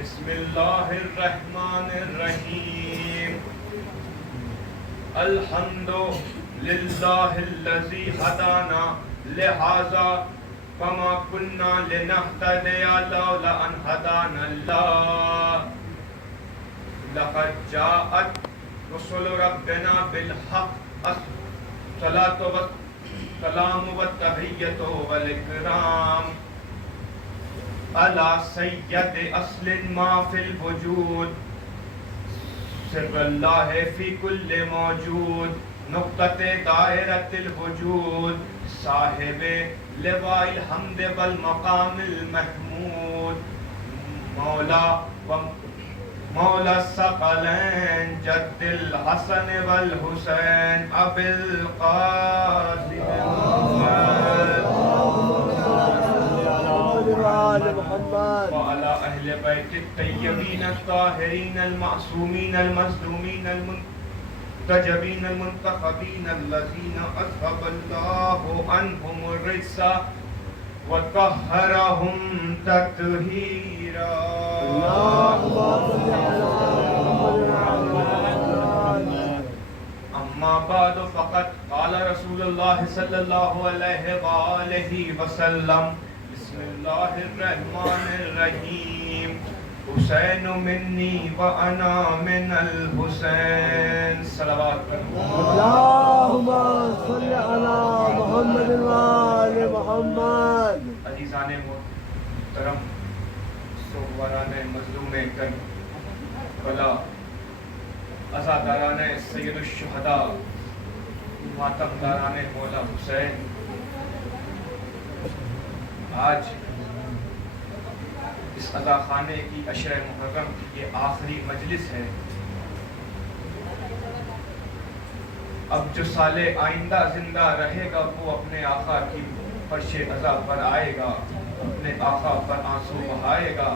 بسم اللہ الرحمن الرحیم الحمد للہ الذی ہدانا لہذا وما كنا لنهتدي لولا ان هدانا الله لقد جاءت رسل ربنا بالحق الصلاة والسلام والتحية والإكرام على سید اصل ما في الوجود سر اللہ فی کل موجود نقطة دائرة الوجود صاحب لواء الحمد والمقام المحمود مولا الثقلین جد الحسن والحسین ابی القاسم وعلى أهل بيت الطيبين الطاهرين المعصومين المظلومين المنتجبين المنتخبين الذين أذهب الله عنهم الرجس وطهرهم تطهيرا. أما بعد فقد قال رسول الله صلى الله عليه وآله وسلم بسم اللہ الرحمن الرحیم حسین منی وانا من الحسین. صلوات اللہم صلی علی محمد وآل محمد. عزیزان محترم، سووران مظلوم کن بلا عزاداران سید الشہداء ماتمداران مولا حسین، آج اس عزا خانے کی عشر محرم کی یہ آخری مجلس ہے. اب جو سال آئندہ زندہ رہے گا وہ اپنے آقا کی فرش عزا پر آئے گا، اپنے آقا پر آنسو بہائے گا.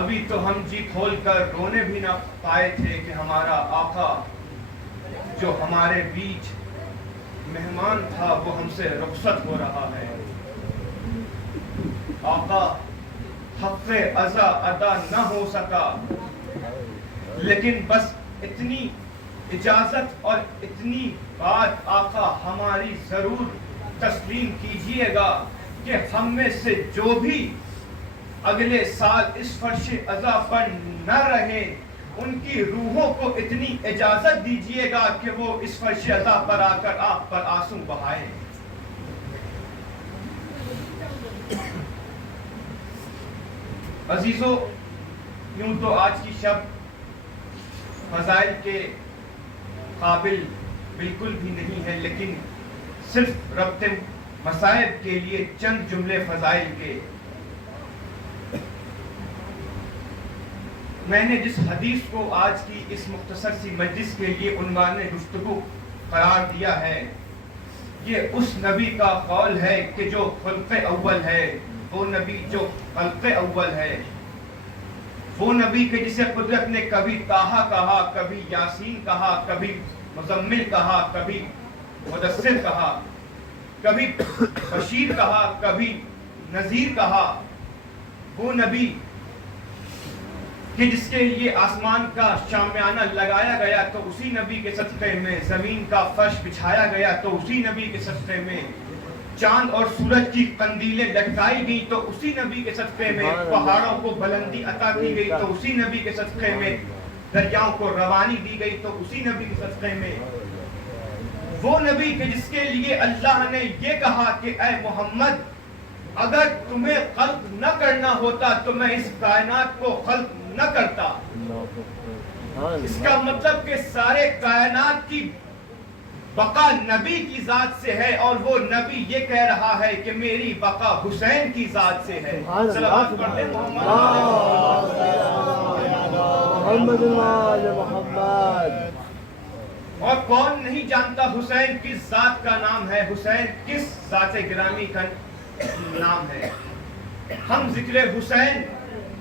ابھی تو ہم جی کھول کر رونے بھی نہ پائے تھے کہ ہمارا آقا جو ہمارے بیچ مہمان تھا وہ ہم سے رخصت ہو رہا ہے. آقا حق عزا ادا نہ ہو سکا، لیکن بس اتنی اجازت اور اتنی بات آقا ہماری ضرور تسلیم کیجئے گا کہ ہم میں سے جو بھی اگلے سال اس فرش عزا پر نہ رہے ان کی روحوں کو اتنی اجازت دیجئے گا کہ وہ اس فرش عزا پر آ کر آپ پر آنسو بہائیں. عزیزو، یوں تو آج کی شب فضائل کے قابل بالکل بھی نہیں ہے، لیکن صرف ربط مصائب کے لیے چند جملے فضائل کے. میں نے جس حدیث کو آج کی اس مختصر سی مجلس کے لیے عنوان گفتگو قرار دیا ہے، یہ اس نبی کا قول ہے کہ جو خلق اول ہے، وہ نبی جو خلق اول ہے، وہ نبی کہ جسے قدرت نے کبھی طٰہٰ کہا، کبھی یاسین کہا، کبھی مزمل کہا، کبھی مدثر کہا، کبھی بشیر کہا، کبھی نذیر کہا. وہ نبی کہ جس کے لیے آسمان کا شامیانہ لگایا گیا تو اسی نبی کے صدقے میں، زمین کا فرش بچھایا گیا تو اسی نبی کے صدقے میں، چاند اور سورج کی قندیلیں لٹکائی گئی تو اسی نبی کے صدقے میں، پہاڑوں کو بلندی عطا کی گئی تو اسی نبی کے صدقے میں، دریاؤں کو روانی دی گئی تو اسی نبی کے صدقے میں. وہ نبی کہ جس کے لیے اللہ نے یہ کہا کہ اے محمد اگر تمہیں خلق نہ کرنا ہوتا تو میں اس کائنات کو خلق نہ کرتا. اس کا مطلب کہ سارے کائنات کی بقا نبی کی ذات سے ہے، اور وہ نبی یہ کہہ رہا ہے کہ میری بقا حسین کی ذات سے ہے. صلوات پڑھتے محمد محمد. اور کون نہیں جانتا حسین کس ذات کا نام ہے، حسین کس ذات گرامی کا نام ہے. ہم ذکر حسین،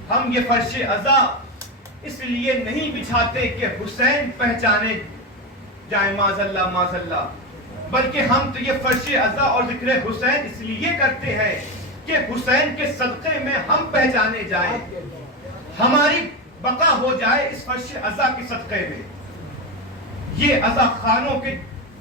ہم یہ فرش عزا اس لیے نہیں بچھاتے کہ حسین پہچانے جائیں معاذ اللہ، بلکہ ہم تو یہ فرش عزا اور ذکر حسین اس لیے کرتے ہیں کہ حسین کے صدقے میں ہم پہچانے جائیں, ہماری بقا ہو جائے اس فرش عزا کے صدقے میں. یہ عزا خانوں کے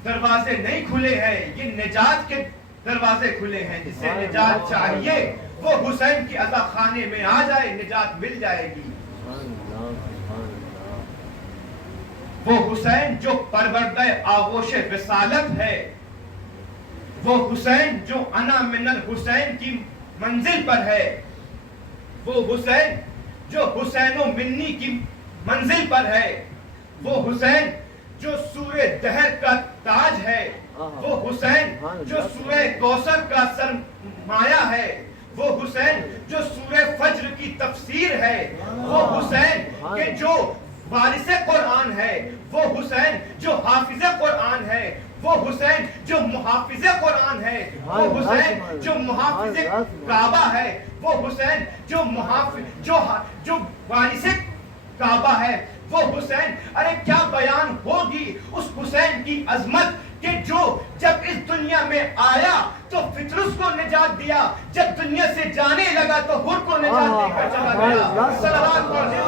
دروازے نہیں کھلے ہیں, یہ نجات کے دروازے کھلے ہیں. جسے نجات چاہیے وہ حسین کی عزا خانے میں آ جائے, نجات مل جائے گی. وہ حسین جو پروردہ آغوش رسالت ہے, وہ حسین جو انا من الحسین کی منزل پر ہے, وہ حسین جو حسین و منی کی منزل پر ہے, وہ حسین جو سورہ دہر کا تاج ہے, وہ حسین جو سورہ کوثر کا سرمایہ ہے, وہ حسین جو سورہ فجر کی تفسیر ہے, وہ حسین کہ جو وارث قرآن ہے, وہ حسین جو حافظ قرآن ہے, وہ حسین جو محافظ قرآن ہے, وہ حسین جو محافظ کعبہ ہے, وہ حسین جو محافظ جو وارث کعبہ ہے, وہ حسین. ارے کیا بیان ہوگی اس حسین کی عظمت کہ جو جب اس دنیا میں آیا تو فطرس کو نجات دیا, جب دنیا سے جانے لگا تو حر کو نجات دے کر چلا گیا. صلوات پڑھیں.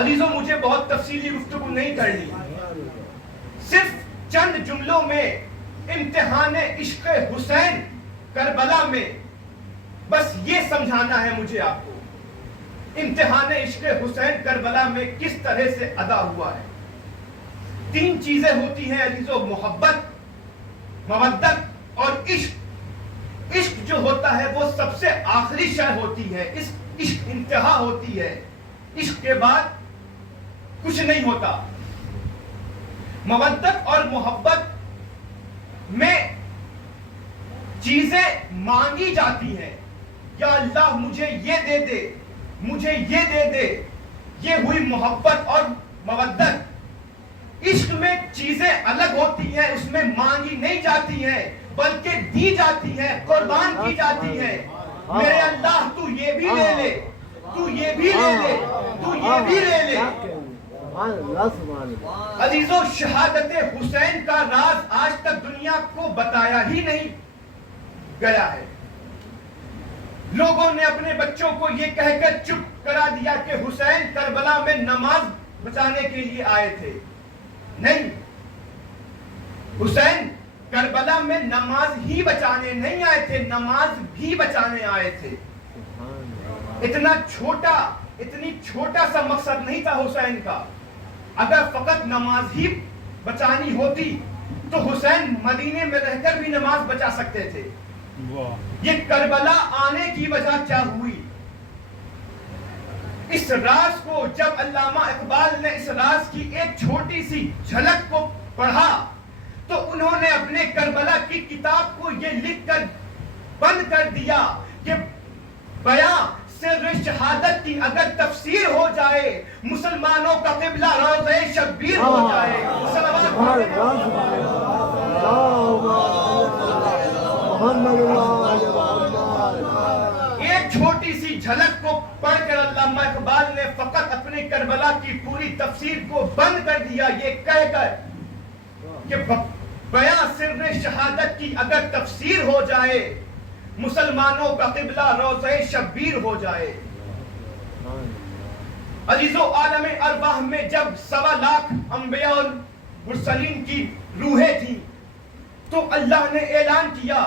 عزیزوں, مجھے بہت تفصیلی گفتگو نہیں کرنی, صرف چند جملوں میں امتحان عشق حسین کربلا میں بس یہ سمجھانا ہے مجھے آپ کو, امتحان عشق حسین کربلا میں کس طرح سے ادا ہوا ہے. 3 چیزیں ہوتی ہیں عزیزوں, محبت, مودت اور عشق. عشق جو ہوتا ہے وہ سب سے آخری شے ہوتی ہے, اس عشق انتہا ہوتی ہے, عشق کے بعد کچھ نہیں ہوتا. مودت اور محبت میں چیزیں مانگی جاتی ہیں, یا اللہ مجھے یہ دے دے, مجھے یہ دے دے, یہ ہوئی محبت اور مودت. عشق میں چیزیں الگ ہوتی ہیں, اس میں مانگی نہیں جاتی ہیں بلکہ دی جاتی ہیں, قربان کی جاتی ہیں. میرے اللہ تو یہ بھی لے لے, تو یہ بھی لے لے, تو یہ بھی لے لے. عزیزوں, شہادت حسین کا راز آج تک دنیا کو بتایا ہی نہیں گیا ہے. لوگوں نے اپنے بچوں کو یہ کہہ کر چپ کرا دیا کہ حسین کربلا میں نماز بچانے کے لیے آئے تھے. نہیں, حسین کربلا میں نماز ہی بچانے نہیں آئے تھے, نماز بھی بچانے آئے تھے. اتنی چھوٹا سا مقصد نہیں تھا حسین کا. اگر فقط نماز ہی بچانی ہوتی تو حسین مدینے میں رہ کر بھی نماز بچا سکتے تھے. یہ کربلا آنے کی وجہ کیا ہوئی, اس راز کو جب علامہ اقبال نے اس راز کی ایک چھوٹی سی جھلک کو پڑھا تو انہوں نے اپنے کربلا کی کتاب کو یہ لکھ کر بند کر دیا کہ بیاں سر شہادت کی اگر تفسیر ہو جائے مسلمانوں کا قبلہ روضہ شبیر ہو جائے. ایک چھوٹی سی جھلک کو پڑھ کر علامہ اقبال نے فقط اپنے کربلا کی پوری تفسیر کو بند کر دیا یہ کہہ کر کہ بیاں سر شہادت کی اگر تفسیر ہو جائے مسلمانوں کا قبلہ روضہ شبیر ہو جائے. عزیزو, عالم ارواح میں جب 1.25 لاکھ انبیاء اور مرسلین کی روحیں تھیں تو اللہ نے اعلان کیا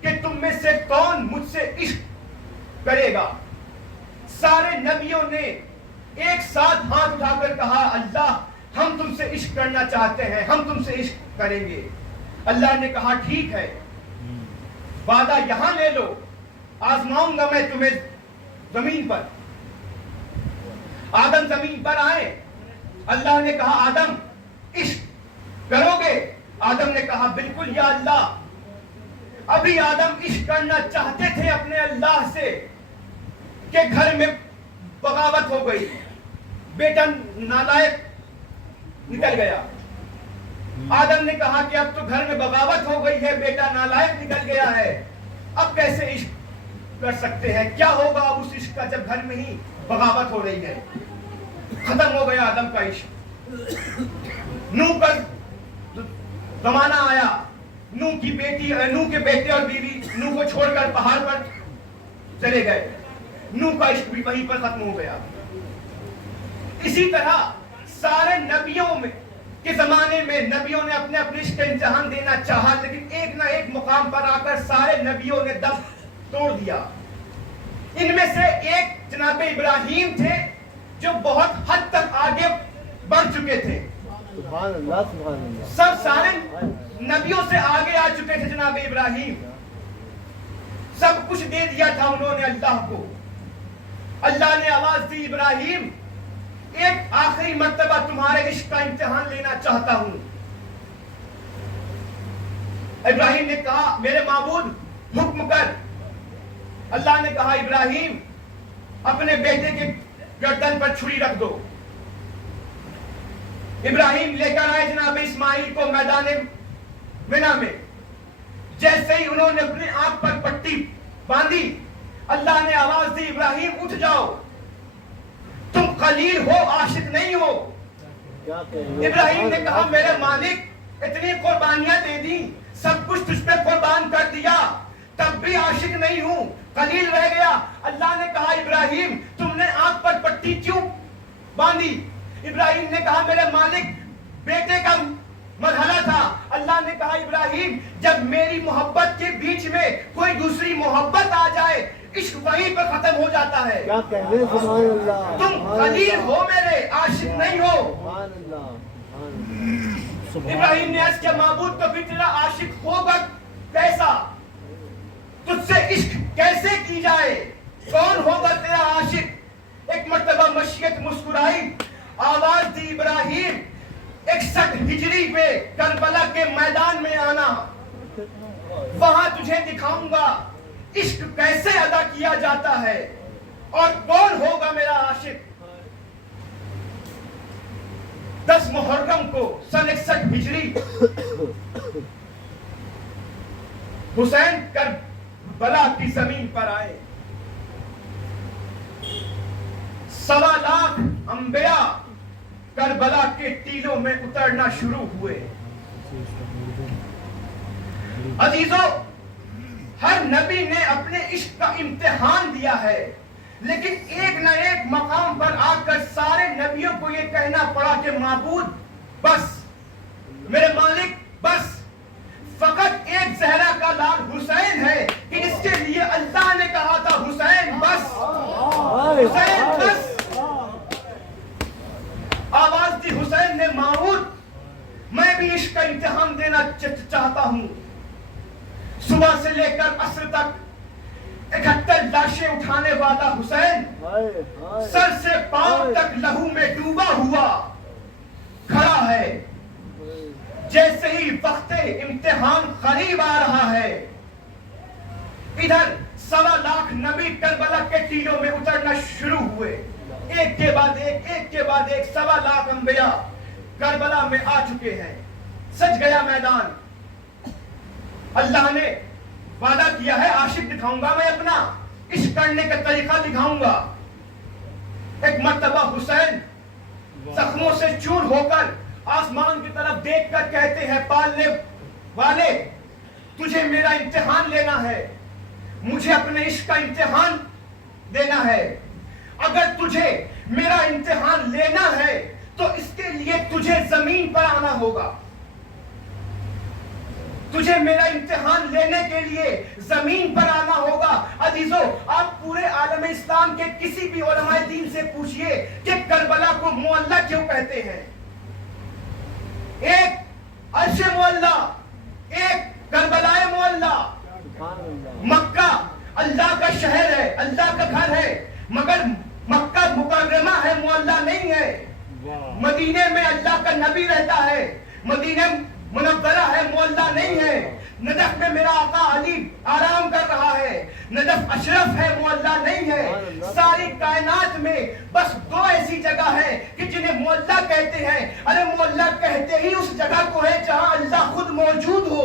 کہ تم میں سے کون مجھ سے عشق کرے گا. سارے نبیوں نے ایک ساتھ ہاتھ اٹھا کر کہا اللہ ہم تم سے عشق کرنا چاہتے ہیں, ہم تم سے عشق کریں گے. اللہ نے کہا ٹھیک ہے, وعدہ یہاں لے لو, آزماؤں گا میں تمہیں زمین پر. آدم زمین پر آئے, اللہ نے کہا آدم عشق کرو گے؟ آدم نے کہا بالکل یا اللہ. ابھی آدم عشق کرنا چاہتے تھے اپنے اللہ سے کہ گھر میں بغاوت ہو گئی, بیٹا نالائق نکل گیا. آدم نے کہا کہ اب تو گھر میں بغاوت ہو گئی ہے, بیٹا نالائق نکل گیا ہے, اب کیسے عشق کر سکتے ہیں؟ کیا ہوگا اب اس عشق کا جب گھر میں ہی بغاوت ہو رہی ہے؟ ختم ہو گیا آدم کا عشق. نوح کا زمانہ آیا، نوح کی بیٹی، نوح کے بیٹے اور بیوی نوح کو چھوڑ کر پہاڑ پر چلے گئے، نوح کا عشق بھی وہیں پر ختم ہو گیا۔ اسی طرح سارے نبیوں میں کے زمانے میں نبیوں نے اپنے اپنے عشق کا امتحان دینا چاہا، لیکن ایک نہ ایک مقام پر آ کر سارے نبیوں نے دم توڑ دیا۔ ان میں سے ایک جناب ابراہیم تھے جو بہت حد تک آگے بڑھ چکے تھے، سبحان اللہ سبحان اللہ، سب سارے نبیوں سے آگے آ چکے تھے۔ جناب ابراہیم سب کچھ دے دیا تھا انہوں نے اللہ کو۔ اللہ نے آواز دی، ابراہیم ایک آخری مرتبہ تمہارے عشق کا امتحان لینا چاہتا ہوں۔ ابراہیم نے کہا میرے معبود حکم کر۔ اللہ نے کہا ابراہیم اپنے بیٹے کے گردن پر چھری رکھ دو۔ ابراہیم لے کر آئے جناب اسماعیل کو میدان منا میں۔ جیسے ہی انہوں نے اپنے آنکھ پر پٹی باندھی، اللہ نے آواز دی ابراہیم اٹھ جاؤ، تم خلیل ہو عاشق نہیں ہو۔ ابراہیم نے کہا میرے مالک اتنی قربانیاں دے دی، سب کچھ تجھ پہ قربان کر دیا، تب بھی عاشق نہیں ہوں، خلیل رہ گیا۔ اللہ نے کہا ابراہیم تم نے آنکھ پر پٹی کیوں باندھی؟ ابراہیم نے کہا میرے مالک بیٹے کا مرحلہ تھا۔ اللہ نے کہا ابراہیم جب میری محبت کے بیچ میں کوئی دوسری محبت آ جائے عشق وہیں پر ختم ہو جاتا ہے۔ کیا کہنے، سبحان اللہ، تم خلیل ہو میرے، عاشق نہیں ہو۔ سبحان اللہ سبحان اللہ۔ ابراہیم نے عرض کیا معبود تو پھر تیرا عاشق ہوگا کیسا؟ تجھ سے عشق کیسے کی جائے؟ کون ہوگا تیرا عاشق؟ ایک مرتبہ مشیت مسکرائی، آواز دی ابراہیم 61 ہجری میں کربلا کے میدان میں آنا، وہاں تجھے دکھاؤں گا عشق کیسے ادا کیا جاتا ہے اور کون ہوگا میرا عاشق۔ 10 محرم کو سن 61 ہجری حسین کربلا کی زمین پر آئے۔ 1.25 لاکھ انبیاء کربلا کے ٹیلوں میں اترنا شروع ہوئے۔ عزیزو ہر نبی نے اپنے عشق کا امتحان دیا ہے، لیکن ایک نہ ایک مقام پر آ کر سارے نبیوں کو یہ کہنا پڑا کہ معبود بس، میرے مالک بس، فقط ایک زہرا کا لال حسین ہے کہ اس کے لیے اللہ نے کہا تھا حسین بس، حسین بس۔ آواز دی حسین نے معبود میں بھی عشق کا امتحان دینا چاہتا ہوں۔ صبح سے لے کر عصر تک 71 لاشیں اٹھانے والا حسین سر سے پاؤں تک لہو میں ڈوبا ہوا کھڑا ہے۔ جیسے ہی وقت امتحان قریب آ رہا ہے، ادھر 1.25 لاکھ نبی کربلا کے ٹیلوں میں اترنا شروع ہوئے، ایک کے بعد ایک، ایک کے بعد ایک 1.25 لاکھ انبیاء کربلا میں آ چکے ہیں۔ سج گیا میدان۔ اللہ نے وعدہ کیا ہے عاشق دکھاؤں گا میں، اپنا عشق کرنے کا طریقہ دکھاؤں گا۔ ایک مرتبہ حسین زخموں سے چور ہو کر آسمان کی طرف دیکھ کر کہتے ہیں پالنے والے تجھے میرا امتحان لینا ہے، مجھے اپنے عشق کا امتحان دینا ہے۔ اگر تجھے میرا امتحان لینا ہے تو اس کے لیے تجھے زمین پر آنا ہوگا۔ تجھے میرا امتحان لینے کے لیے زمین پر آنا ہوگا۔ عزیزو آپ پورے عالم اسلام کے کسی بھی علماء دین سے پوچھئے کہ کربلا کو معلّہ کیوں کہتے ہیں؟ ایک عرش معلّہ، ایک کربلا معلّہ۔ مکہ اللہ کا شہر ہے، اللہ کا گھر ہے، مگر مکہ مکرمہ ہے، معلّہ نہیں ہے۔ مدینے میں اللہ کا نبی رہتا ہے، مدینہ منورہ ہے، معلّہ نہیں ہے۔ نجف میں میرا آقا علی آرام کر رہا ہے، نجف اشرف ہے، معلّہ نہیں ہے۔ ساری کائنات میں بس 2 ایسی جگہ ہے کہ جنہیں معلّہ کہتے ہیں۔ ارے معلّہ کہتے ہی اس جگہ کو ہے جہاں اللہ خود موجود ہو،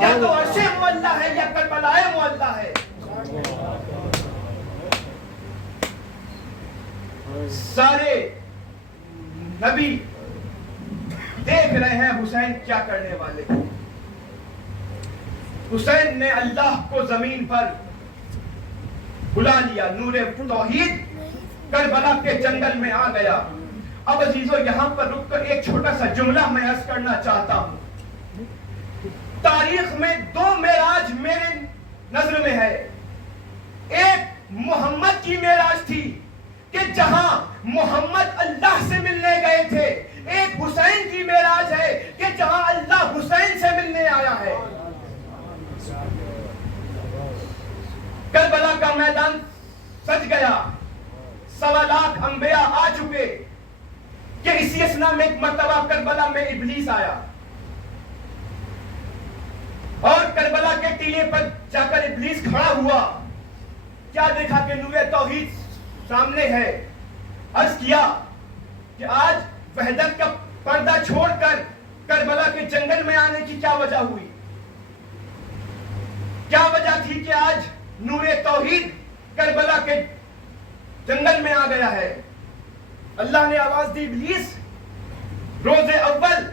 یا تو عرش معلّہ ہے یا کربلا معلّہ ہے۔ سارے نبی دیکھ رہے ہیں حسین کیا کرنے والے ہیں۔ حسین نے اللہ کو زمین پر بلا لیا، نور توحید کربلا کے جنگل میں آ گیا۔ اب عزیزو یہاں پر رک کر ایک چھوٹا سا جملہ میں عرض کرنا چاہتا ہوں۔ تاریخ میں دو معراج میرے نظر میں ہے۔ ایک محمد کی معراج تھی کہ جہاں محمد اللہ سے ملنے گئے تھے، ایک حسین کی معراج ہے کہ جہاں اللہ حسین سے ملنے آیا ہے۔ کربلا کا میدان سج گیا، 1.25 لاکھ انبیاء آ چکے کہ اسی اثنا میں ایک مرتبہ کربلا میں ابلیس آیا اور کربلا کے ٹیلے پر جا کر ابلیس کھڑا ہوا۔ کیا دیکھا کہ نور توحید سامنے ہے۔ عرض کیا کہ آج وحدت کا پردہ چھوڑ کر کربلا کے جنگل میں آنے کی کیا وجہ ہوئی؟ کیا وجہ تھی کہ آج نور توحید کربلا کے جنگل میں آ گیا ہے؟ اللہ نے آواز دی، ابلیس روز اول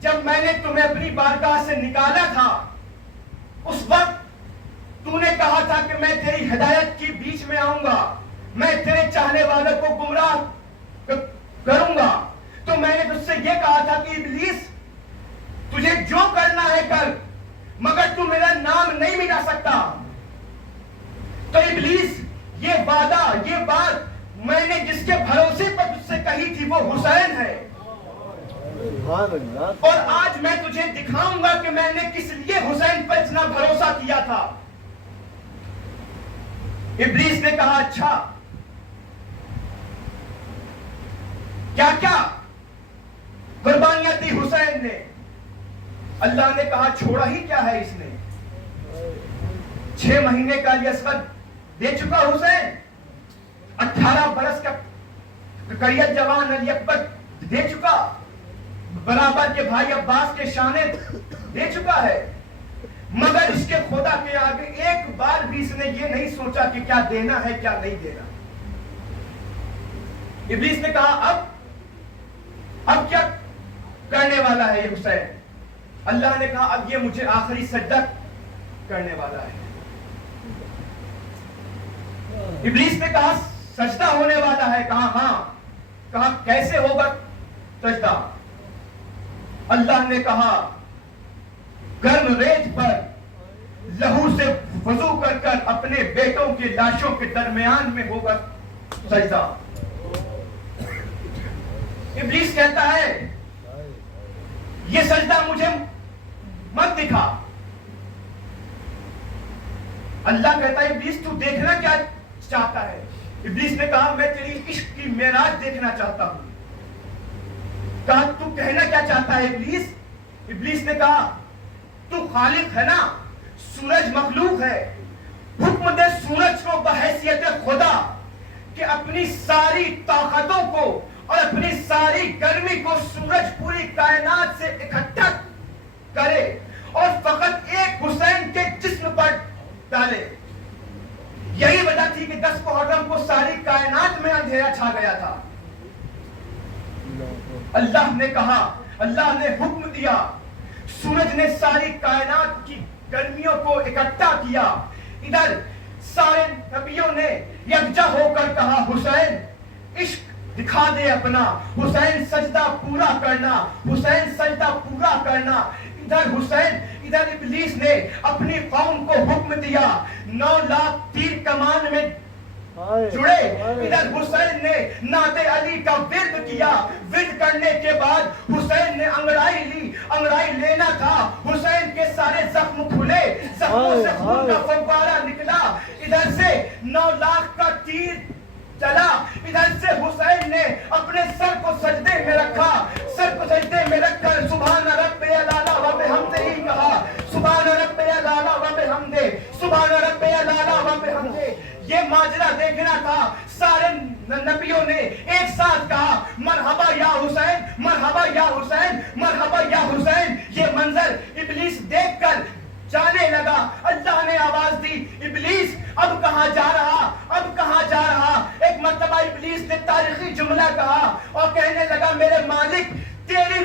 جب میں نے تمہیں اپنی بارگاہ سے نکالا تھا، اس وقت تو نے کہا تھا کہ میں تیری ہدایت کے بیچ میں آؤں گا، میں تیرے چاہنے والوں کو گمراہ کروں گا۔ تو میں نے تجھ سے یہ کہا تھا کہ ابلیس تجھے جو کرنا ہے کر، مگر تو میرا نام نہیں مٹا سکتا۔ تو ابلیس یہ وعدہ، یہ بات میں نے جس کے بھروسے پر تجھ سے کہی تھی وہ حسین ہے، اور آج میں تجھے دکھاؤں گا کہ میں نے کس لیے حسین پر اتنا بھروسہ کیا تھا۔ ابلیس نے کہا اچھا کیا کیا قربانیاں دی حسین نے؟ اللہ نے کہا چھوڑا ہی کیا ہے اس نے، 6 مہینے کا علی اصغر دے چکا حسین، 18 برس کا کریت جوان علی اکبر دے چکا، برابر کے بھائی عباس کے شانے دے چکا ہے، مگر اس کے خدا کے آگے ایک بار بھی اس نے یہ نہیں سوچا کہ کیا دینا ہے کیا نہیں دینا۔ ابلیس نے کہا اب کیا کرنے والا ہے یہ حسین؟ اللہ نے کہا اب یہ مجھے آخری سجدہ کرنے والا ہے۔ ابلیس نے کہا سجدہ ہونے والا ہے؟ کہا ہاں۔ کہا کیسے ہوگا سجدہ؟ اللہ نے کہا گرم ریت پر لہو سے وضو کر کر اپنے بیٹوں کی لاشوں کے درمیان میں ہوگا سجدہ۔ ابلیس کہتا ہے یہ سجدہ مجھے مت دکھا۔ اللہ کہتا ہے ابلیس تو دیکھنا کیا چاہتا ہے؟ ابلیس نے کہا میں تیری عشق کی معراج دیکھنا چاہتا ہوں۔ کہا تو کہنا کیا چاہتا ہے ابلیس؟ ابلیس نے کہا تو خالق ہے نا، سورج مخلوق ہے، حکم دے سورج کو بحیثیت خدا کہ اپنی ساری طاقتوں کو اور اپنی ساری گرمی کو سورج پوری کائنات سے اکٹھا کرے اور فقط ایک حسین کے جسم پر ڈالے۔ یہی وجہ تھی کہ 10 محرم کو ساری کائنات میں اندھیرا چھا گیا تھا۔ اللہ نے کہا، اللہ نے حکم دیا، سورج نے ساری کائنات کی گرمیوں کو اکٹھا کیا۔ ادھر سارے نبیوں نے یکجا ہو کر کہا حسین عشق دکھا دے اپنا، حسین سجدہ پورا کرنا، حسین سجدہ پورا کرنا۔ ادھر ابلیس نے اپنی قوم کو حکم دیا، 9 لاکھ تیر کمان میں جڑے۔ ادھر حسین نے نعت علی کا ورد کیا، ورد کرنے کے بعد حسین نے انگڑائی لی، انگڑائی لینا تھا، حسین کے سارے زخم کھلے، زخموں سے خون کا فوارہ نکلا۔ ادھر سے 9 لاکھ کا تیر چلا، ادھر سے حسین نے اپنے سر کو سجدے میں رکھا، سر کو سجدے میں رکھ کر سبحان رب الاعلی و بحمدہ ہی کہا، سبحان رب الاعلی و بحمدہ، سبحان رب الاعلی و بحمدہ۔ یہ ماجرا دیکھنا تھا۔ سارے نبیوں نے ایک ساتھ کہا مرحبا یا حسین، مرحبا یا حسین، مرحبا یا حسین۔ یہ منظر ابلیس دیکھ کر جانے لگا۔ اللہ نے آواز دی ابلیس اب کہاں جا رہا، اب کہاں جا رہا؟ ایک مرتبہ ابلیس نے تاریخی جملہ کہا اور کہنے لگا میرے مالک تیری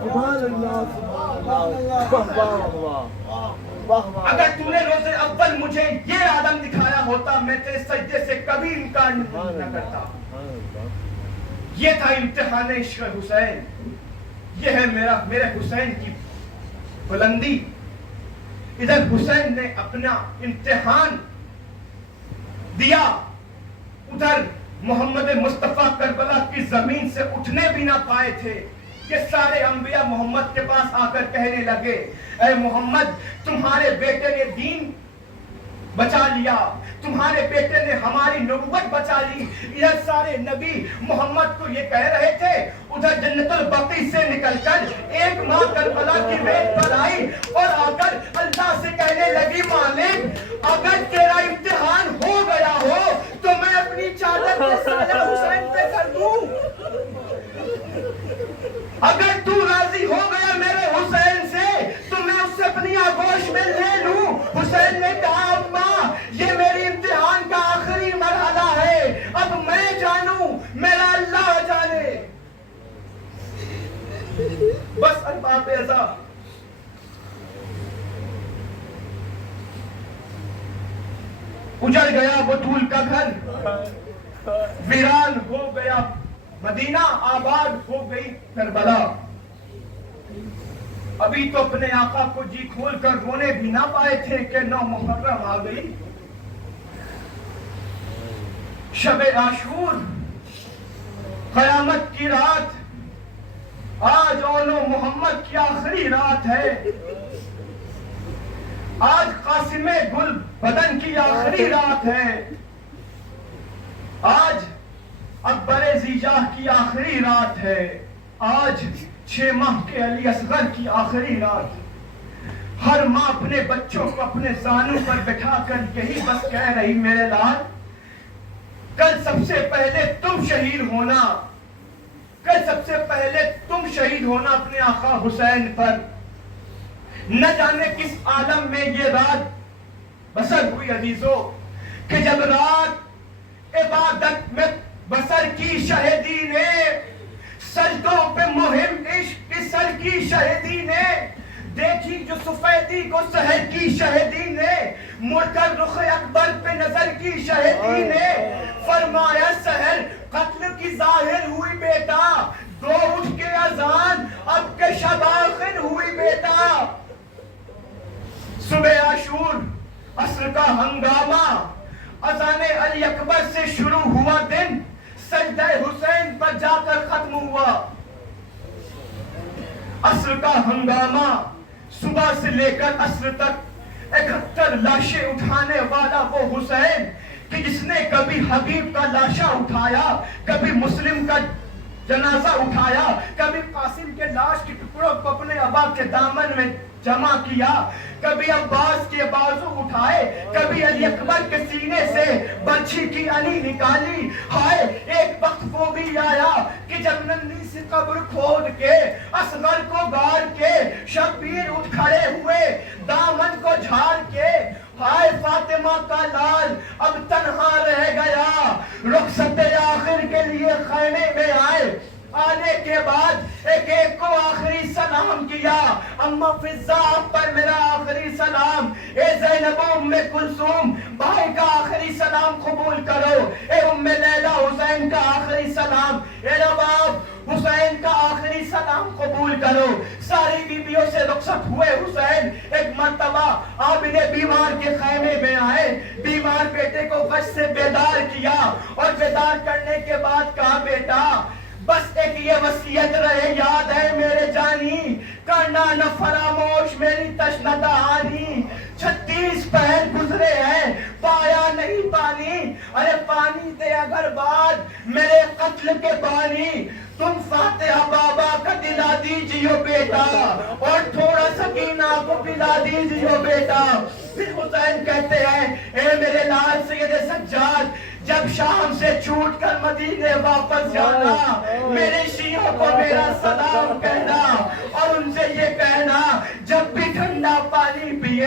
سبحان اللہ سبحان اللہ واہ واہ واہ واہ اگر تُونے روزے اول مجھے یہ آدم دکھایا ہوتا، میں تیرے سجدے سے کبھی انکار نہ کرتا۔ یہ تھا امتحان عشق حسین، یہ ہے میرے حسین کی بلندی۔ ادھر حسین نے اپنا امتحان دیا، ادھر محمد مصطفیٰ کربلا کی زمین سے اٹھنے بھی نہ پائے تھے کہ سارے انبیاء محمد کے پاس آ کر کہنے لگے، اے محمد تمہارے بیٹے نے دین بچا لیا، تمہارے بیٹے نے ہماری نبوت بچا لی۔ یہ سارے نبی محمد کو یہ کہہ رہے تھے، ادھر جنت البقیع سے نکل کر ایک ماں کربلا کی ریت پر آئی اور آ کر اللہ سے کہنے لگی، مالک اگر تیرا امتحان ہو گیا ہو تو میں اپنی چادر کے سایہ حسین پہ کر دوں، اگر تو راضی ہو گیا میرے حسین سے تو میں اس سے اپنی آغوش میں لے لوں۔ حسین نے کہا، اماں یہ میری امتحان کا آخری مرحلہ ہے، اب میں جانوں میرا اللہ جانے۔ بس ارباب ازا اجڑ گیا بطول کا گھر، ویران ہو گیا مدینہ، آباد ہو گئی کربلا۔ ابھی تو اپنے آقا کو جی کھول کر رونے بھی نہ پائے تھے کہ 9 محرم آ گئی، شب عاشور، قیامت کی رات، آج اول محمد کی آخری رات ہے، آج قاسم گل بدن کی آخری رات ہے، آج اکبر زیجاہ کی آخری رات ہے، آج 6 ماہ کے علی اصغر کی آخری رات۔ ہر ماں اپنے بچوں کو اپنے زانوں پر بٹھا کر یہی بس کہہ رہی، میرے لال کل سب سے پہلے تم شہید ہونا، کل سب سے پہلے تم شہید ہونا اپنے آقا حسین پر۔ نہ جانے کس عالم میں یہ رات بسر ہوئی عزیزو کہ جب رات عبادت میں بسر کی شہدی نے، سجدوں پہ مہم عشق کی سر کی شہدی نے، دیکھی جو سفیدی کو سحر کی شہدی نے، مڑ کر رخ اکبر پہ نظر کی شہدی نے، فرمایا سحر قتل کی ظاہر ہوئی بیٹا، دو اٹھ کے اذان اب کے شب آخر ہوئی بیٹا۔ صبح عاشور عصر کا ہنگامہ، اذان علی اکبر سے شروع ہوا دن، سجدہ حسین پر جا کر ختم ہوا۔ عصر کا ہنگامہ، صبح سے لے کر عصر تک 71 لاشیں اٹھانے والا وہ حسین کہ جس نے کبھی حبیب کا لاشا اٹھایا، کبھی مسلم کا جنازہ اٹھایا، کبھی قاسم کے لاش کے ٹکڑوں کو اپنے ابا کے دامن میں جمع کیا، کبھی عباس کے بازو اٹھائے، کبھی علی اکبر کے سینے سے برچھی کی علی نکالی۔ ہائے ایک وقت وہ بھی آیا کہ جب ننھی سی قبر کھود کے، اصغر کو گاڑ کے، شبیر اٹھ کھڑے ہوئے دامن کو جھاڑ کے، ہائے فاطمہ کا لال اب تنہا رہ گیا، رخصت آخر کے لیے خیمے میں آئے، آنے کے بعد ایک ایک کو آخری سلام کیا، اماں فضا پر میرا آخری سلام، اے زینب ام کلثوم بھائی کا آخری سلام قبول کرو، اے ام لیلہ حسین کا آخری سلام، اے رباب حسین کا آخری سلام قبول کرو۔ ساری بیویوں سے رخصت ہوئے حسین، ایک مرتبہ آپ انہیں بیمار کے خیمے میں آئے، بیمار بیٹے کو غش سے بیدار کیا اور بیدار کرنے کے بعد کہا، بیٹا بس ایک یہ وصیت رہے یاد ہے میرے جانی، کرنا نہ فراموش میری تشنہ دہانی، 36 پہر گزرے ہیں پایا نہیں پانی، ارے پانی دے اگر بعد میرے قتل کے بانی، تم فاتحہ بابا کا دلا دیجیو بیٹا اور تھوڑا سکینہ کو پلا دیجیو بیٹا۔ پھر حسین کہتے ہیں، اے میرے لال سید سجاد جب شام سے چھوٹ کر مدینے واپس جانا، میرے شیعوں کو میرا سلام کہنا اور ان سے یہ کہنا، جب بھی ٹھنڈا پانی پیے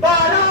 12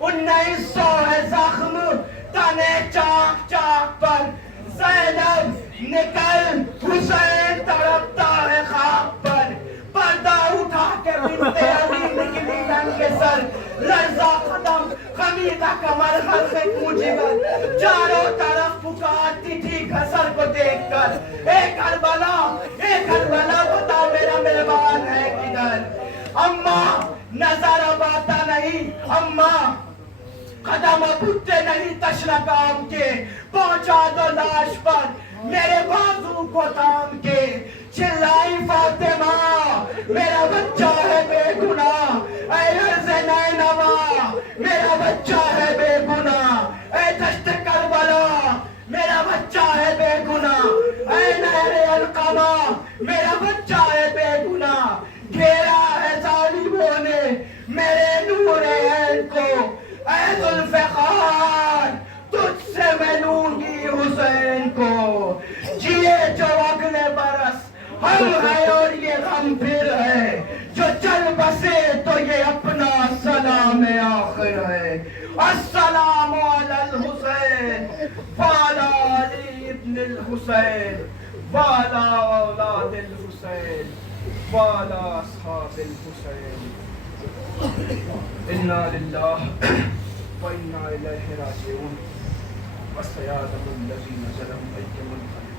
1900 ہے زخم تنے چاک چاک پر زینب نکل حسین تڑپتا ہے خاک پر پردہ اٹھا کے بنت علی نکلی ننگے سر لرزا قدم خمیدہ کمر خلق پوجگر چاروں طرف پکارتی تھی گھسر کو دیکھ کر اے کربلا بتا میرا مہمان ہے کدھر اماں نظر اب آتا نہیں اماں قدم اب اٹھتے نہیں تشنہ کام کے پہنچا دو لاش پر میرے بازو کو تام کے چلائی فاطمہ میرا بچہ ہے بے گناہ اے عرض نینوا میرا بچہ ہے بے گناہ اے دشت کربلا میرا بچہ ہے بے گناہ اے نہر القما میرا بچہ ہے بے گناہ گھیرا ہے ظالموں نے میرے نور عین کو اے ذوالفقار تجھ سے میں لوں گی حسین کو جیے جو اگلے برس ہم ہے اور یہ غم پھر ہے جو چل بسے تو یہ اپنا سلام آخر ہے السلام علی الحسین وعلی علی ابن الحسین وعلی اولاد الحسین وعلی اصحاب الحسین انا للہ وَإِنَّا إِلَيْهِ رَاجِعُونَ وَسَيَعْلَمُ الَّذِينَ ظَلَمُوا أَيَّ مُنْقَلِبٍ